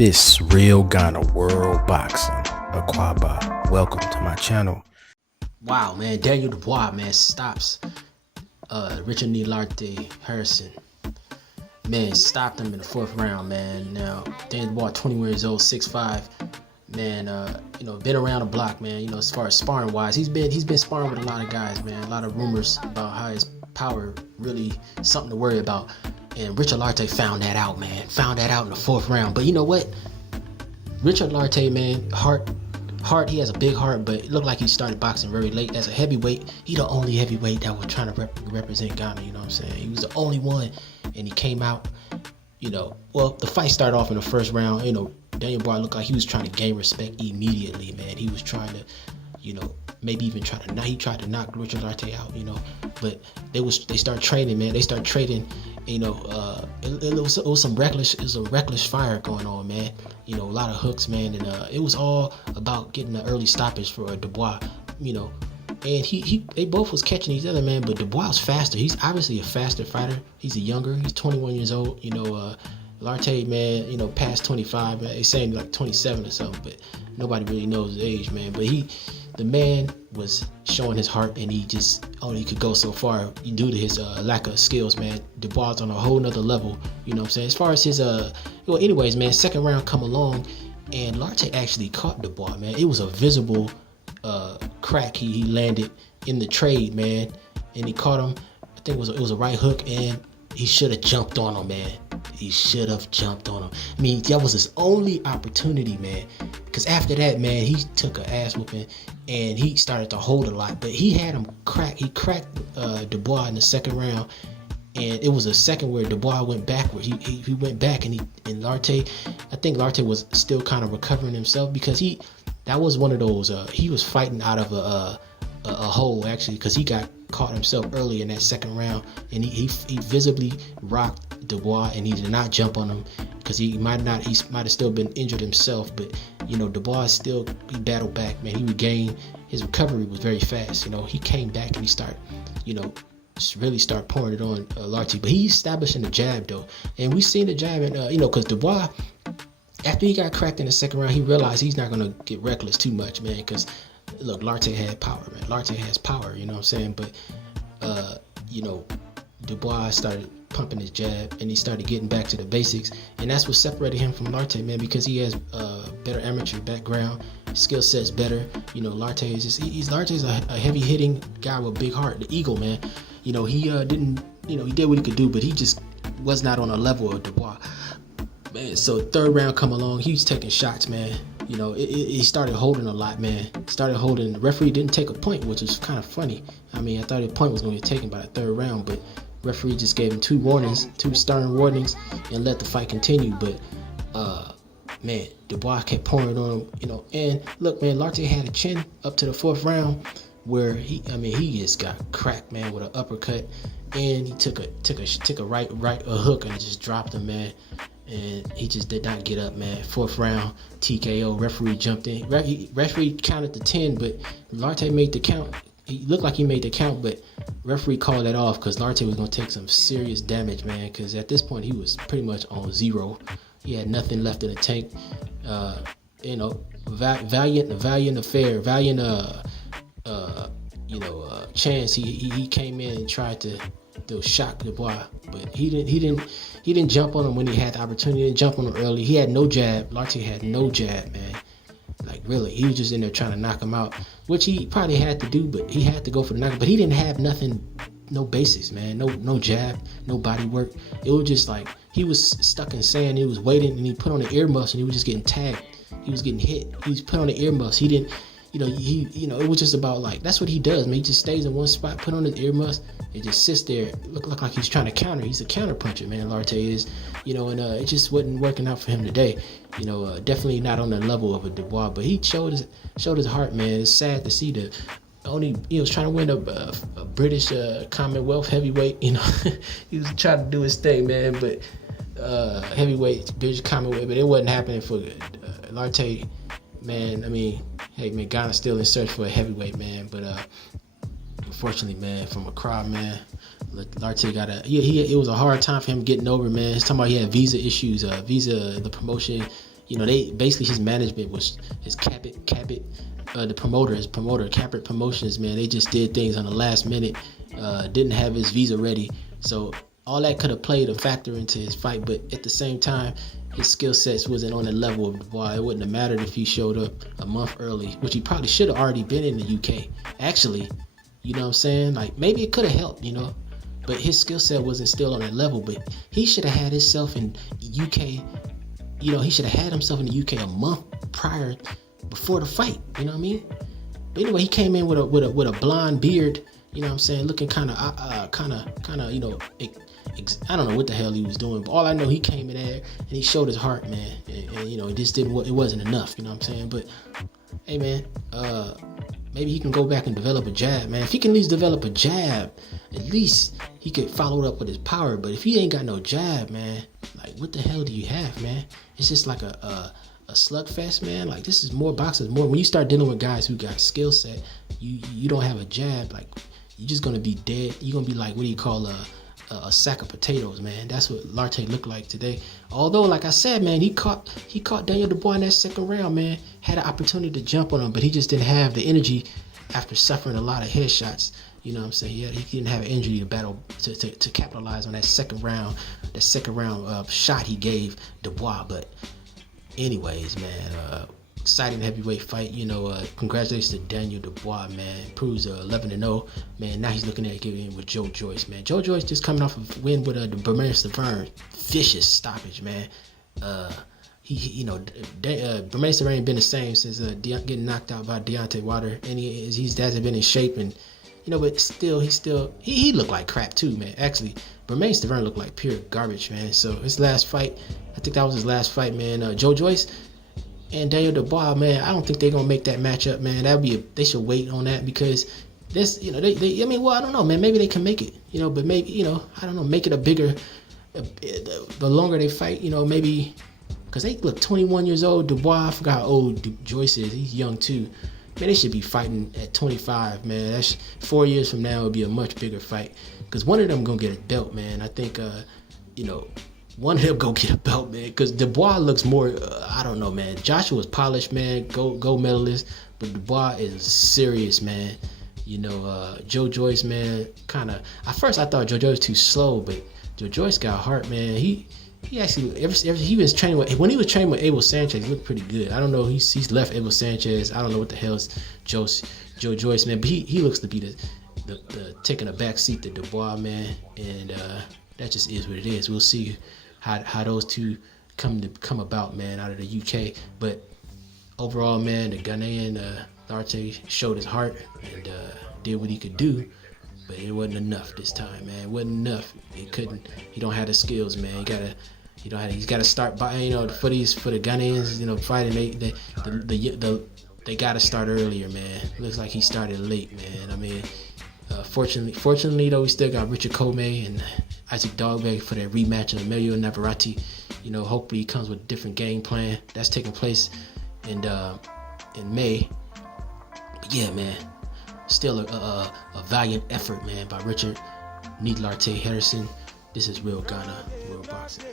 This Real Ghana World Boxing, Aquaba. Welcome to my channel. Wow, man, Daniel Dubois, man, stops Richard Lartey Harrison. Man, stopped him in the fourth round, man. Now, Daniel Dubois, 21 years old, 6'5", man, been around the block, man, as far as sparring wise. He's been sparring with a lot of guys, man. A lot of rumors about how his power really something to worry about. And Richard Lartey found that out, man. Found that out in the fourth round. But you know what? Richard Lartey, man, heart, he has a big heart, but it looked like he started boxing very late. As a heavyweight, he the only heavyweight that was trying to represent Ghana, you know what I'm saying? He was the only one, and he came out, well, the fight started off in the first round. Daniel Dubois looked like he was trying to gain respect immediately, man. He was trying to, maybe even tried to knock Richard Lartey out, but they started training, man. They started trading, it was a reckless fire going on, man. A lot of hooks, man, and it was all about getting the early stoppage for Dubois, and they both was catching each other, man. But Dubois was faster. He's obviously a faster fighter. He's younger. He's 21 years old. Lartey, man, past 25, man. They saying like 27 or something, but nobody really knows his age, man. But the man was showing his heart, and he just only could go so far due to his lack of skills, man. Dubois on a whole nother level, you know what I'm saying? As far as his anyways, man, second round come along, and Lartey actually caught Dubois, man. It was a visible crack he landed in the trade, man, and he caught him. I think it was a right hook, and he should have jumped on him, man. He should have jumped on him. I mean, that was his only opportunity, man. Because after that, man, he took an ass whooping, and he started to hold a lot. But he had him crack. He cracked Dubois in the second round, and it was a second where Dubois went backward. He went back, and Lartey, I think Lartey was still kind of recovering himself, because that was one of those. He was fighting out of a hole, actually, because he got caught himself early in that second round, and he visibly rocked Dubois, and he did not jump on him, because he might have still been injured himself. But Dubois he battled back, man. He regained his recovery was very fast. He came back, and he started really start pouring it on Lartey. But he's establishing the jab, though, and we seen the jab, and because Dubois, after he got cracked in the second round, he realized he's not gonna get reckless too much, man, because look, Lartey had power, man. Lartey has power, you know what I'm saying? But, Dubois started pumping his jab, and he started getting back to the basics. And that's what separated him from Lartey, man, because he has better amateur background. His skill set's better. Lartey is Lartey's a heavy hitting guy with a big heart, the eagle, man. He didn't, he did what he could do, but he just was not on a level of Dubois. Man, so third round come along, he was taking shots, man. He started holding a lot, man. Started holding. The referee didn't take a point, which was kind of funny. I mean, I thought a point was going to be taken by the third round, but referee just gave him two stern warnings, and let the fight continue. But man, Dubois kept pouring on him, And look, man, Lartey had a chin up to the fourth round, where he just got cracked, man, with an uppercut, and he took a right hook and just dropped him, man. And he just did not get up, man. Fourth round, TKO. Referee jumped in. Referee counted to 10, but Lartey made the count. He looked like he made the count, but referee called that off, because Lartey was going to take some serious damage, man, because at this point he was pretty much on zero. He had nothing left in the tank. Valiant affair, chance. He came in and tried to shock Dubois, but he didn't jump on him when he had the opportunity. He didn't jump on him early. He had no jab. Lartey had no jab, man. Like, really, he was just in there trying to knock him out, which he probably had to do, but he had to go for the knockout. But he didn't have nothing, no basics, man. No jab, no body work. It was just like he was stuck in sand. He was waiting, and he put on the earmuffs, and he was just getting tagged. He was getting hit. He was put on the earmuffs. He didn't. It was just about, like, that's what he does, man. He just stays in one spot, put on his earmuffs, and just sits there. Look like he's trying to counter. He's a counter puncher, man. Lartey is, and it just wasn't working out for him today. Definitely not on the level of a Dubois, but he showed his heart, man. It's sad to see he was trying to win a British Commonwealth heavyweight. He was trying to do his thing, man, but heavyweight, British Commonwealth, but it wasn't happening for Lartey. Man, I mean, hey, man, Ghana's still in search for a heavyweight, man. But unfortunately, man, from Accra, man, Lartey got it was a hard time for him getting over, man. He's talking about he had visa issues, the promotion, they basically, his management was his Cabot, his promoter, Cabot Promotions, man. They just did things on the last minute, didn't have his visa ready, so all that could have played a factor into his fight. But at the same time, his skill sets wasn't on the level of Dubois. It wouldn't have mattered if he showed up a month early, which he probably should have already been in the UK. Actually, you know what I'm saying? Like, maybe it could have helped, but his skill set wasn't still on that level. But he should have had himself in UK. He should have had himself in the UK a month prior, before the fight. You know what I mean? But anyway, he came in with a blonde beard. You know what I'm saying? Looking kind of, I don't know what the hell he was doing, but all I know, he came in there and he showed his heart, man. And it just it wasn't enough. You know what I'm saying? But hey, man, maybe he can go back and develop a jab, man. If he can at least develop a jab, at least he could follow it up with his power. But if he ain't got no jab, man, like, what the hell do you have, man? It's just like a slugfest, man. Like, this is more boxers. When you start dealing with guys who got skill set, you don't have a jab, like, you're just gonna be dead. You're gonna be like, what do you call a sack of potatoes, man. That's what Lartey looked like today. Although, like I said, man, he caught Daniel Dubois in that second round, man. Had an opportunity to jump on him, but he just didn't have the energy after suffering a lot of headshots. You know what I'm saying? He didn't have an energy to battle to capitalize on that second round shot he gave Dubois. But anyways, man, exciting heavyweight fight. Congratulations to Daniel Dubois, man. Proves 11-0, man. Now he's looking at getting with Joe Joyce, man. Joe Joyce just coming off a win with the Bermane-Stiverne. Vicious stoppage, man. Bermane-Stiverne ain't been the same since getting knocked out by Deontay Wilder, and he hasn't been in shape, and but still he looked like crap too, man. Actually, Bermane-Stiverne looked like pure garbage, man. So his last fight, I think that was his last fight, man. Joe Joyce and Daniel Dubois, man, I don't think they're gonna make that matchup, man. They should wait on that, because this, I don't know, man. Maybe they can make it, but maybe, I don't know, make it a bigger, the longer they fight, maybe, because they look 21 years old. Dubois, I forgot how old Joyce is. He's young too. Man, they should be fighting at 25, man. That's 4 years from now. It'll be a much bigger fight, because one of them gonna get a belt, man. I think, one of them go get a belt, man, because Dubois looks more, I don't know, man. Joshua's polished, man, gold medalist, but Dubois is serious, man. Joe Joyce, man, kind of, at first I thought Joe Joyce was too slow, but Joe Joyce got heart, man. He actually, he was training when he was training with Abel Sanchez, he looked pretty good. I don't know, he's left Abel Sanchez. I don't know what the hell is Joe Joyce, man, but he looks to be the taking a back seat to Dubois, man, and that just is what it is. We'll see how those two come about, man, out of the UK. But overall, man, the Ghanaian Lartey showed his heart and did what he could do, but it wasn't enough this time, man. It wasn't enough. He don't have the skills, man. He's got to start by, for the Ghanaians, fighting. They got to start earlier, man. Looks like he started late, man. I mean, fortunately though, we still got Richard Comey and Isaac Dogbe for that rematch of Emilio Navarrete. Hopefully he comes with a different game plan. That's taking place in May. But yeah, man, still a valiant effort, man, by Richard Lartey Harrison. This is Real Ghana, Real Boxing.